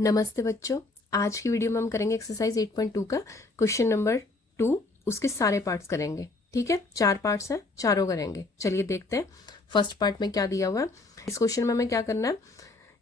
नमस्ते बच्चों, आज की वीडियो में हम करेंगे एक्सरसाइज 8.2 का क्वेश्चन नंबर 2। उसके सारे पार्ट्स करेंगे। ठीक है, 4 पार्ट्स हैं, चारों करेंगे। चलिए देखते हैं फर्स्ट पार्ट में क्या दिया हुआ है। इस क्वेश्चन में हमें क्या करना है,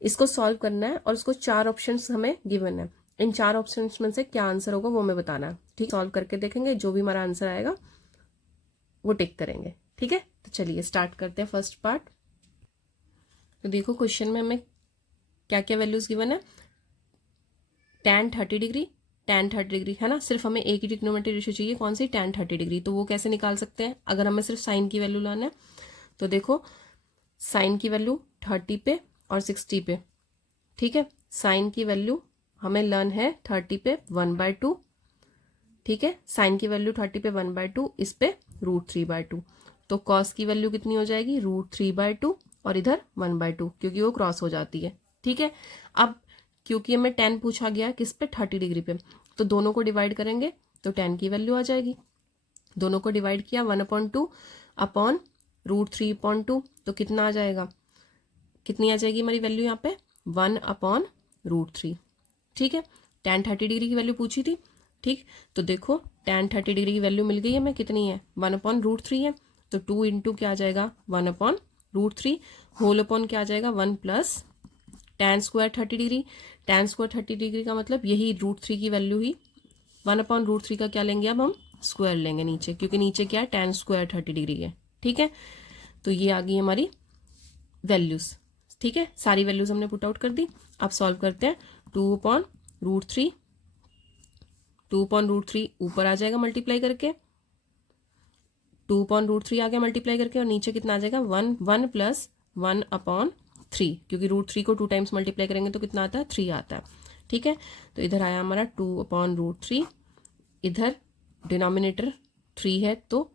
इसको सॉल्व करना है और उसको 4 ऑप्शंस हमें गिवन है। इन 4 ऑप्शंस में से क्या आंसर होगा वो हमें बताना है। ठीक, सॉल्व करके देखेंगे, जो भी हमारा आंसर आएगा वो टिक करेंगे। ठीक है, तो चलिए स्टार्ट करते हैं फर्स्ट पार्ट। तो देखो क्वेश्चन में हमें क्या क्या वैल्यूज गिवन है। tan 30 डिग्री, tan 30 डिग्री है ना, सिर्फ हमें एक ही ट्रिग्नोमेट्री रेशियो चाहिए। कौन सी? tan 30 degree. तो वो कैसे निकाल सकते हैं? अगर हमें सिर्फ साइन की वैल्यू लाना है तो देखो साइन की वैल्यू 30 पे और 60 पे। ठीक है, साइन की वैल्यू हमें लर्न है 30 पे 1/2। ठीक है, साइन की वैल्यू 30 पे 1/2, इस पे √3/2। तो कॉस की वैल्यू कितनी हो जाएगी? √3/2 और इधर 1/2, क्योंकि वो क्रॉस हो जाती है। ठीक है, अब क्योंकि हमें tan पूछा गया किस पे? 30 डिग्री पे, तो दोनों को डिवाइड करेंगे तो tan की वैल्यू आ जाएगी। दोनों को डिवाइड किया 1/2 अपॉन √3/2, तो कितना आ जाएगा? कितनी आ जाएगी हमारी वैल्यू यहाँ पे? 1/√3। ठीक है, tan 30 डिग्री की वैल्यू पूछी थी। ठीक, तो देखो tan 30 डिग्री की वैल्यू मिल गई हमें, कितनी है? 1/√3 है। तो 2 इंटू क्या आ जाएगा? 1/√3 होल अपॉन क्या आ जाएगा? 1 plus tan square 30 degree. tan square 30 degree का मतलब यही √3 की वैल्यू ही 1/√3 का क्या लेंगे? अब हम स्क्वायर लेंगे नीचे, क्योंकि नीचे क्या है? tan स्क्वायर 30 डिग्री है। ठीक है, तो ये आ गई हमारी वैल्यूज। ठीक है, सारी वैल्यूज हमने पुट आउट कर दी। अब सॉल्व करते हैं। 2/√3, 2/√3 ऊपर आ जाएगा मल्टीप्लाई करके, 2/√3 आ गया मल्टीप्लाई करके, और नीचे कितना आ जाएगा? 1 प्लस 1/3, क्योंकि √3 को 2 टाइम्स मल्टीप्लाई करेंगे तो कितना आता है? 3 आता है। ठीक है, तो इधर आया हमारा 2/√3, इधर डिनोमिनेटर 3 है तो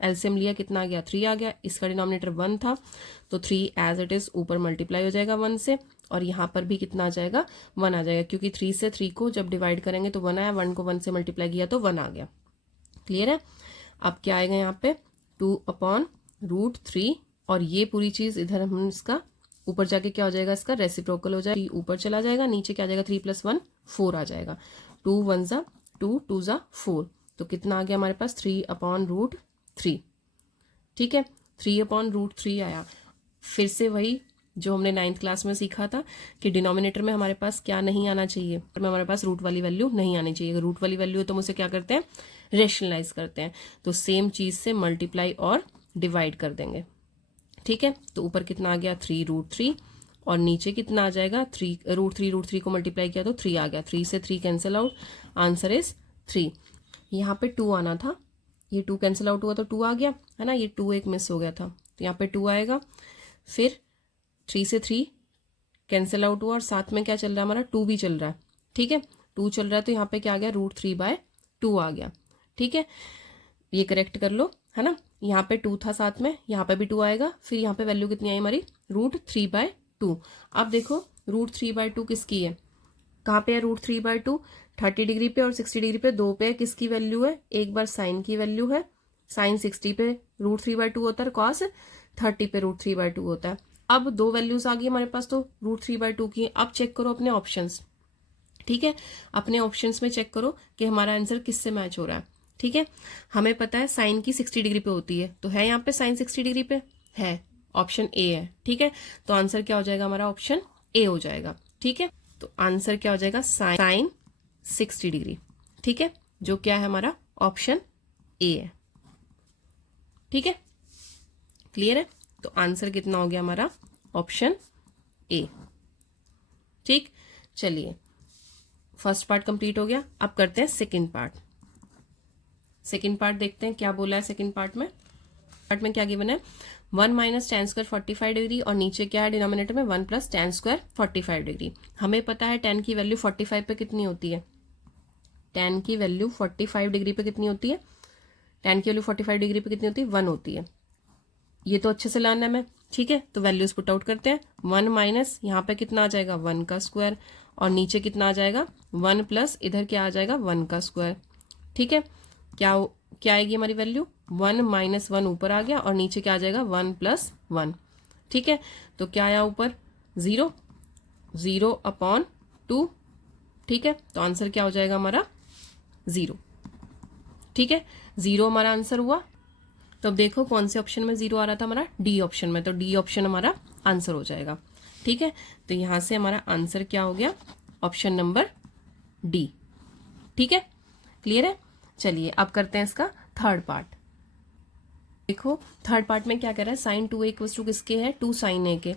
एलसीएम लिया, कितना आ गया? 3 आ गया। इसका डिनोमिनेटर 1 था तो 3 एज इट इज ऊपर मल्टीप्लाई हो जाएगा 1 से, और यहाँ पर भी कितना आ जाएगा? 1 आ जाएगा, क्योंकि 3 से 3 को जब डिवाइड करेंगे तो 1 आया, 1 को 1 से मल्टीप्लाई किया तो 1 आ गया। क्लियर है? अब क्या आएगा यहाँ पे? 2/√3, और ये पूरी चीज इधर हम इसका ऊपर जाके क्या हो जाएगा? इसका रेसिप्रोकल हो जाएगा, ऊपर चला जाएगा, नीचे क्या आ जाएगा? 3 + 1 4 आ जाएगा। 2 1 ज़ा 2, 2 ज़ा 4, तो कितना आ गया हमारे पास? 3/√3। ठीक है, 3/√3 आया। फिर से वही जो हमने 9th क्लास में सीखा था कि डिनोमिनेटर में हमारे पास क्या नहीं आना चाहिए, में हमारे पास रूट वाली वैल्यू नहीं आनी चाहिए। अगर रूट वाली वैल्यू है तो हम उसे क्या करते हैं? रेशनलाइज करते हैं। तो सेम चीज से मल्टीप्लाई और डिवाइड कर देंगे। ठीक है, तो ऊपर कितना आ गया? 3√3, और नीचे कितना आ जाएगा? 3√3 को मल्टीप्लाई किया तो 3 आ गया। 3 से 3 कैंसिल आउट, आंसर इज 3। यहाँ पे 2 आना था, ये 2 कैंसिल आउट हुआ तो 2 आ गया है ना, ये 2 एक मिस हो गया था तो यहाँ पे 2 आएगा। फिर 3 से 3 कैंसिल आउट हुआ, और साथ में क्या चल रहा है हमारा? 2 भी चल रहा है। ठीक है, 2 चल रहा है तो यहाँ पे क्या आ गया? √3/2 आ गया। ठीक है, ये करेक्ट कर लो, है ना। यहाँ पे 2 था साथ में, यहाँ पे भी 2 आएगा। फिर यहाँ पे वैल्यू कितनी आई हमारी? √3/2। अब देखो √3/2 किसकी है? कहाँ पे है √3/2? 30 डिग्री पे और 60 डिग्री पे, दो पे किसकी वैल्यू है? एक बार साइन की वैल्यू है, साइन 60 पे √3/2 होता है, कॉस 30 पे √3/2 होता है। अब दो वैल्यूज आ गई हमारे पास तो √3/2 की। अब चेक करो अपने ऑप्शंस। ठीक है, अपने ऑप्शंस में चेक करो कि हमारा आंसर किससे मैच हो रहा है। ठीक है, हमें पता है साइन की 60 डिग्री पे होती है, तो है यहाँ पे साइन 60 डिग्री पे है, ऑप्शन ए है। ठीक है, तो आंसर क्या हो जाएगा हमारा? ऑप्शन ए हो जाएगा। ठीक है, तो आंसर क्या हो जाएगा? Sine 60 degree. ठीक है, जो क्या है हमारा? ऑप्शन ए है। ठीक है, क्लियर है? तो आंसर कितना हो गया हमारा? Option A. ठीक, चलिए फर्स्ट पार्ट कंप्लीट हो गया। अब करते हैं सेकंड पार्ट। सेकंड पार्ट देखते हैं क्या बोला है सेकंड पार्ट में। पार्ट में क्या गिवन है? 1 - tan स्क्वायर 45 डिग्री, और नीचे क्या है डिनोमिनेटर में? 1 + tan स्क्वायर 45 डिग्री। हमें पता है tan की वैल्यू 45 पे कितनी होती है? tan की वैल्यू 45 डिग्री पे कितनी होती है? tan की वैल्यू 45 डिग्री पे कितनी होती है? 1 होती है। ये तो अच्छे से लाना है मैं। ठीक है, तो वैल्यूज पुट आउट करते हैं। 1 माइनस यहाँ पे कितना आ जाएगा? 1 का स्क्वायर, और नीचे कितना आ जाएगा? 1 प्लस इधर क्या आ जाएगा? 1 का स्क्वायर। ठीक है, क्या आएगी हमारी वैल्यू? 1 - 1 ऊपर आ गया, और नीचे क्या आ जाएगा? 1 + 1। ठीक है, तो क्या आया ऊपर? 0 0/√3 2, ठीक है। तो आंसर क्या हो जाएगा हमारा 0, ठीक है। 0 हमारा आंसर हुआ। तो अब देखो कौन से ऑप्शन में 0 आ रहा था हमारा, डी ऑप्शन में, तो डी ऑप्शन हमारा आंसर हो जाएगा, ठीक है। तो यहां से हमारा आंसर क्या हो गया, ऑप्शन नंबर डी, ठीक है। क्लियर है। चलिए अब करते हैं इसका थर्ड पार्ट। देखो थर्ड पार्ट में क्या कह रहा है, साइन 2a इक्वल्स टू किसके है, 2 sin a के,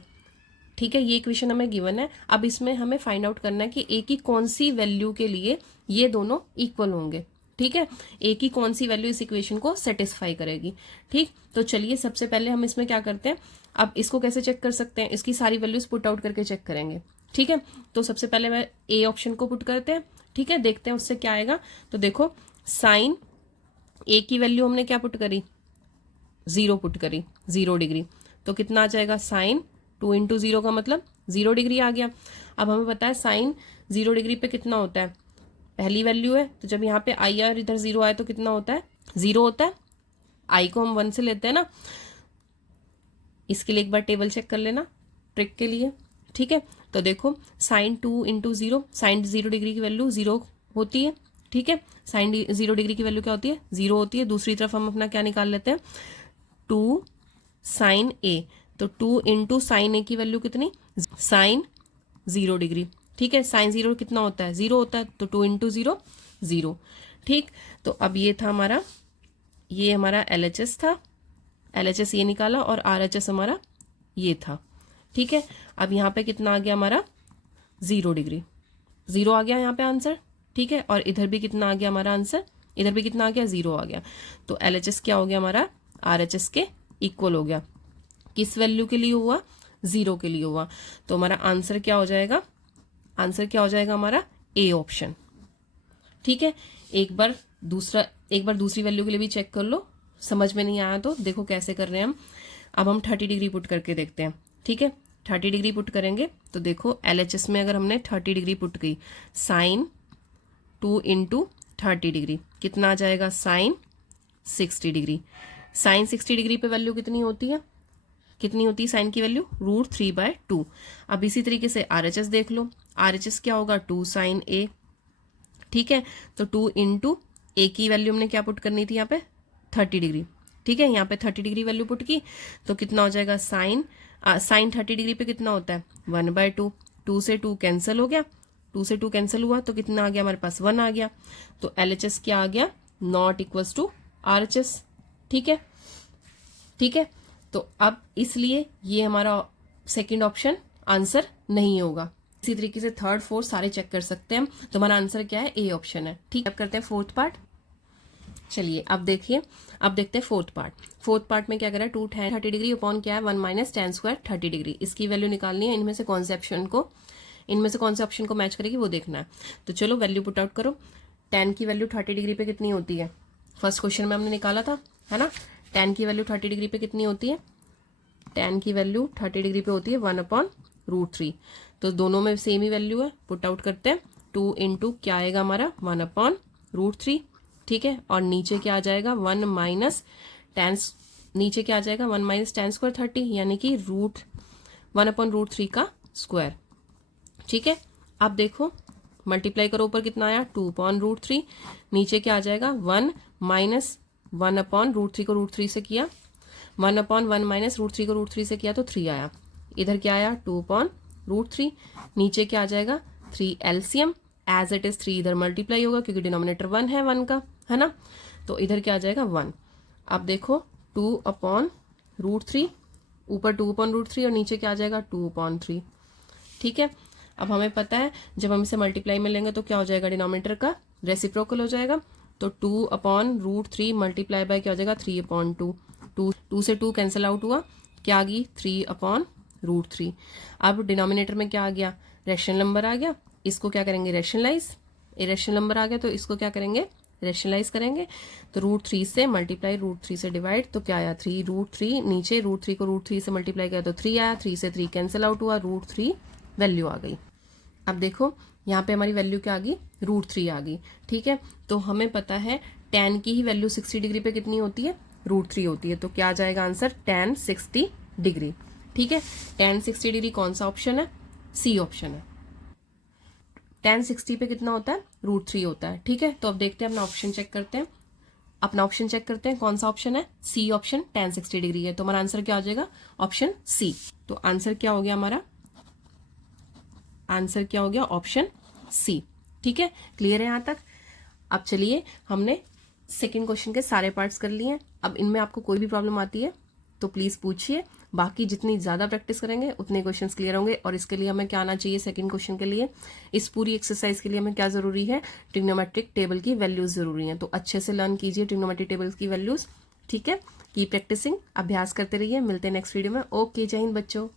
ठीक है। ये इक्वेशन हमें गिवन है। अब इसमें हमें फाइंड आउट करना है कि a की कौन सी वैल्यू के लिए ये दोनों इक्वल होंगे, ठीक है। a की कौन सी वैल्यू इस इक्वेशन को सेटिस्फाई करेगी, ठीक। तो चलिए सबसे पहले हम इसमें क्या करते हैं, अब इसको कैसे चेक कर सकते हैं, इसकी सारी वैल्यूज पुट आउट करके चेक करेंगे, ठीक है। तो सबसे पहले मैं a ऑप्शन को पुट करते हैं, ठीक है, देखते हैं उससे क्या आएगा। तो देखो साइन a की वैल्यू हमने क्या पुट करी, 0 पुट करी, 0 डिग्री। तो कितना आ जाएगा, साइन 2 इंटू 0 का मतलब 0 डिग्री आ गया। अब हमें पता है साइन 0 डिग्री पे कितना होता है, पहली वैल्यू है, तो जब यहाँ पे आई और इधर 0 आए तो कितना होता है, 0 होता है। आई को हम 1 से लेते हैं ना, इसके लिए एक बार टेबल चेक कर लेना ट्रिक के लिए, ठीक है। तो देखो साइन 2 इंटू 0, साइन 0 डिग्री की वैल्यू 0 होती है, ठीक है। साइन 0 डिग्री की वैल्यू क्या होती है, 0 होती है। दूसरी तरफ हम अपना क्या निकाल लेते हैं, 2 साइन ए, तो 2 इंटू साइन ए की वैल्यू कितनी, साइन 0 डिग्री, ठीक है। साइन 0 कितना होता है, 0 होता है, तो 2 इंटू 0 0, ठीक। तो अब ये था हमारा, ये हमारा LHS था, LHS ये निकाला, और RHS हमारा ये था, ठीक है। अब यहाँ पे कितना आ गया हमारा, 0 डिग्री, 0 आ गया यहाँ पे आंसर, ठीक है। और इधर भी कितना आ गया हमारा आंसर, इधर भी कितना आ गया, 0 आ गया। तो LHS क्या हो गया हमारा, RHS के इक्वल हो गया। किस वैल्यू के लिए हुआ, 0 के लिए हुआ। तो हमारा आंसर क्या हो जाएगा, आंसर क्या हो जाएगा हमारा ए ऑप्शन, ठीक है। एक बार दूसरी वैल्यू के लिए भी चेक कर लो, समझ में नहीं आया तो देखो कैसे कर रहे हैं हम। अब हम 30 डिग्री पुट करके देखते हैं, ठीक है। 30 डिग्री पुट करेंगे तो देखो LHS में अगर हमने 30 डिग्री पुट की, साइन 2 इंटू 30 डिग्री कितना आ जाएगा, साइन 60 डिग्री। साइन 60 डिग्री पे वैल्यू कितनी होती है, कितनी होती है साइन की वैल्यू, √3/2। अब इसी तरीके से RHS देख लो, RHS क्या होगा, 2 साइन ए, ठीक है। तो 2 इंटू ए की वैल्यू हमने क्या पुट करनी थी यहाँ पे, 30 डिग्री, ठीक है। यहाँ पे 30 डिग्री वैल्यू पुट की तो कितना हो जाएगा, साइन 30 डिग्री पे कितना होता है, 1/2। 2 से 2 कैंसिल हो गया, 2 से 2 कैंसिल हुआ तो कितना आ गया हमारे पास, 1 आ गया। तो LHS क्या आ गया, नॉट इक्वल्स टू RHS, ठीक है, ठीक है। तो अब इसलिए ये हमारा सेकंड ऑप्शन आंसर नहीं होगा। इसी तरीके से थर्ड फोर्थ सारे चेक कर सकते हैं हम। तो हमारा आंसर क्या है, ए ऑप्शन है, ठीक है। अब करते हैं फोर्थ पार्ट। चलिए अब देखिए, अब देखते हैं फोर्थ पार्ट। फोर्थ पार्ट में क्या कर रहा है, 2 tan 30 डिग्री अपॉन क्या है, 1 माइनस tan स्क्वायर 30 डिग्री। इसकी वैल्यू निकालनी है, इनमें से कौन से ऑप्शन को मैच करेगी वो देखना है। तो चलो वैल्यू पुट आउट करो। tan की वैल्यू 30 डिग्री पे कितनी होती है, फर्स्ट क्वेश्चन में हमने निकाला था, है ना। tan की वैल्यू 30 डिग्री पे कितनी होती है, tan की वैल्यू 30 डिग्री पे होती है 1/√3। तो दोनों में सेम ही वैल्यू है, पुट आउट करते हैं। 2 इंटू क्या आएगा हमारा, 1/√3, ठीक है। और नीचे क्या आ जाएगा, 1 माइनस tan, नीचे क्या आ जाएगा, 1 माइनस tan स्क्वायर 30, यानी कि 1/√3 का स्क्वायर, ठीक है। अब देखो मल्टीप्लाई करो, ऊपर कितना आया, 2/√3, नीचे क्या आ जाएगा, 1 माइनस 1/√3 को √3 से किया, 1/1 माइनस √3 को √3 से किया तो 3 आया। इधर क्या आया, 2/√3, नीचे क्या आ जाएगा, 3 LCM, एज इट इज 3 इधर मल्टीप्लाई होगा क्योंकि डिनोमिनेटर 1 है 1 का, है ना। तो इधर क्या आ जाएगा, 1। अब देखो 2/√3, ऊपर 2/√3 और नीचे क्या आ जाएगा, 2/3, ठीक है। अब हमें पता है जब हम इसे मल्टीप्लाई में लेंगे तो क्या हो जाएगा, डिनोमिनेटर का रेसिप्रोकल हो जाएगा। तो 2/√3 मल्टीप्लाई बाय क्या हो जाएगा, 3/2। 2 से 2 कैंसिल आउट हुआ, क्या आ गई, 3/√3। अब डिनोमिनेटर में क्या आ गया, रैशनल नंबर आ गया, इसको क्या करेंगे, रैशनलाइज। इरेशनल नंबर आ गया तो इसको क्या करेंगे, रैशनलाइज करेंगे। तो √3 से मल्टीप्लाई √3 से डिवाइड, तो क्या आया, 3√3, नीचे √3 को √3 से मल्टीप्लाई किया तो 3 आया, 3 से 3 कैंसिल आउट हुआ, √3 वैल्यू आ गई। अब देखो यहाँ पे हमारी वैल्यू क्या आ गई, √3 आ गई, ठीक है। तो हमें पता है tan की ही वैल्यू 60 डिग्री पे कितनी होती है, √3 होती है। तो क्या आ जाएगा आंसर, tan 60 डिग्री, ठीक है। tan 60 डिग्री कौन सा ऑप्शन है, सी ऑप्शन है। tan 60 पे कितना होता है, √3 होता है। ठीक है, तो अब देखते हैं अपना ऑप्शन चेक करते हैं। अपना ऑप्शन चेक करते हैं, कौन सा ऑप्शन है, सी ऑप्शन, tan 60 डिग्री है। तो हमारा आंसर क्या हो जाएगा, ऑप्शन सी। तो आंसर क्या हो गया हमारा, आंसर क्या हो गया, ऑप्शन सी। ठीक है, क्लियर है यहाँ तक। अब चलिए, हमने सेकंड क्वेश्चन के सारे पार्ट्स कर लिए हैं। अब इनमें आपको कोई भी प्रॉब्लम आती है तो प्लीज पूछिए। बाकी जितनी ज्यादा प्रैक्टिस करेंगे उतने क्वेश्चंस क्लियर होंगे। और इसके लिए हमें क्या आना चाहिए, सेकंड क्वेश्चन के लिए, इस पूरी एक्सरसाइज के लिए हमें क्या जरूरी है, ट्रिग्नोमेट्रिक टेबल की वैल्यूज जरूरी है। तो अच्छे से लर्न कीजिए ट्रिग्नोमेट्रिक टेबल की वैल्यूज। ठीक है, की प्रैक्टिसिंग, अभ्यास करते रहिए। मिलते हैं नेक्स्ट वीडियो में। ओके, जय हिंद बच्चों।